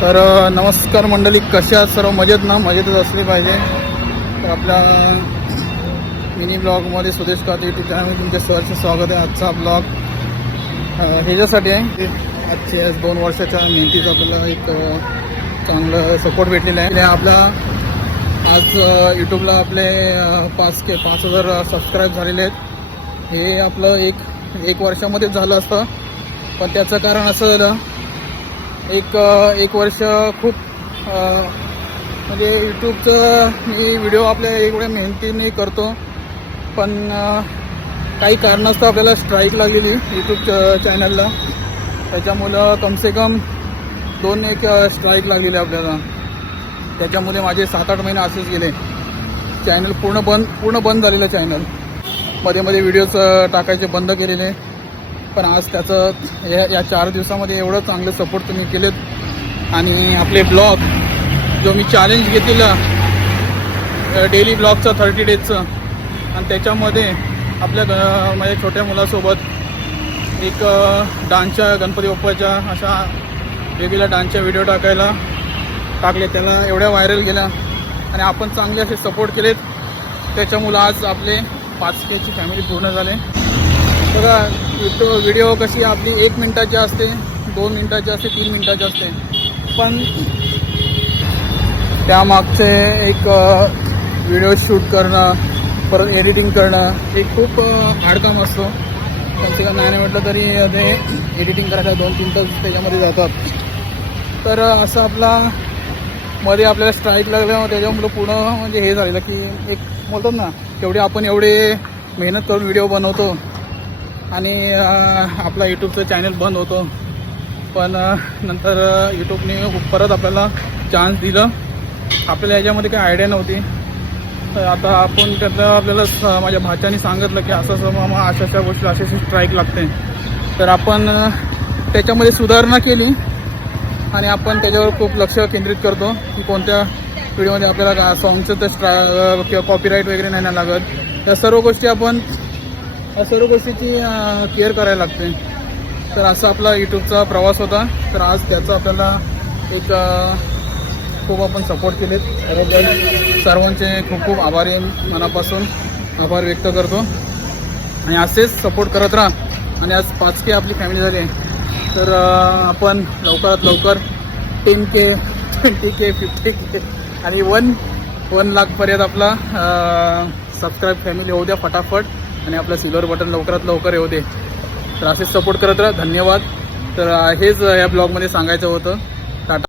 तर नमस्कार मंडळी, कशा सर्व मजेत ना? मजेतच असली पाहिजे. तर आपल्या मिनी ब्लॉगमध्ये सुदेश काते यूट्यूब चॅनलमध्ये तुमचे सहर्ष स्वागत आहे. आजचा ब्लॉग ह्याच्यासाठी आहे, आजच्या 2 वर्षाच्या मेहनतीचा आपल्याला एक चांगलं सपोर्ट भेटलेला आहे. आपला आज यूट्यूबला आपले 5,000 सबस्क्राईब झालेले आहेत. हे आपलं एक वर्षामध्येच झालं असतं, पण त्याचं कारण असं झालं, एक वर्ष खूप म्हणजे यूट्यूबचं मी व्हिडिओ आपल्या एवढ्या मेहनतीने करतो, पण काही कारणास्तव आपल्याला स्ट्राईक लागलेली यूट्यूब चॅनलला. त्याच्यामुळं कमसे कम 2 स्ट्राईक लागलेले आपल्याला. त्याच्यामुळे माझे 7-8 महिने असेच गेले. चॅनल पूर्ण बंद झालेलं. चॅनल मध्ये व्हिडिओज टाकायचे बंद केलेले. पण आज त्याचं या 4 दिवसामध्ये एवढं चांगलं सपोर्ट तुम्ही केलेत. आणि आपले ब्लॉग जो मी चॅलेंज घेतलेलं डेली ब्लॉगचं 30 डेजचं, आणि त्याच्यामध्ये आपल्या माझ्या छोट्या मुलासोबत एक डान्सच्या, गणपती बाप्पाच्या अशा वेगवेगळ्या डान्सच्या व्हिडिओ टाकले. त्याला एवढ्या व्हायरल गेल्या आणि आपण चांगले असे सपोर्ट केलेत. त्याच्यामुळं आज आपले 5K ची फॅमिली पूर्ण झाले. बघा, व्हिडिओ कशी आपली 1 मिनिटाची असते, 2 मिनिटाची असते, 3 मिनिटाची असते, पण त्यामागचे एक व्हिडिओ शूट करणं, परत एडिटिंग करणं, हे खूप हार्ड काम असतो. कमसे कम नाही म्हटलं तरी ते एडिटिंग करायला 2-3 तास त्याच्यामध्ये जातात. तर असं आपला मध्ये आपल्याला स्ट्राईक लागलं, त्याच्यामुळं पूर्ण म्हणजे हे झालेलं की एक बोलतात ना, तेवढे आपण एवढे मेहनत करून व्हिडिओ बनवतो आणि आपला यूट्यूबचं चॅनल बंद होतो. पण नंतर यूट्यूबने परत आपल्याला चान्स दिलं. आपल्याला याच्यामध्ये काही आयडिया नव्हती. तर आता आपण त्यातलं आपल्याला माझ्या भाच्याने सांगितलं की असं मामा अशा गोष्टी अशी स्ट्राईक लागते. तर आपण त्याच्यामध्ये सुधारणा केली आणि आपण त्याच्यावर खूप लक्ष केंद्रित करतो की कोणत्या व्हिडिओमध्ये आपल्याला सॉंगचं तर किंवा कॉपीराईट वगैरे नाही लागत. त्या सर्व गोष्टीची केअर करायला लागते. तर असा आपला यूट्यूबचा प्रवास होता. तर आज त्याचा आपल्याला एक खूप आपण सपोर्ट केलेत. त्याबद्दल सर्वांचे खूप आभारी आहे. मनापासून आभार व्यक्त करतो आणि असेच सपोर्ट करत राहा. आणि आज 5K आपली फॅमिली झाली आहे. तर आपण लवकरात लवकर 10K, 20K, 50K आणि 1 लाखपर्यंत आपला सबस्क्राईब फॅमिली होऊ द्या फटाफट. आणि आपलं सिल्वर बटन लवकरात लवकर येऊ दे. तर असेच सपोर्ट करत राहा. धन्यवाद. तर हेच या ब्लॉगमध्ये सांगायचं होतं.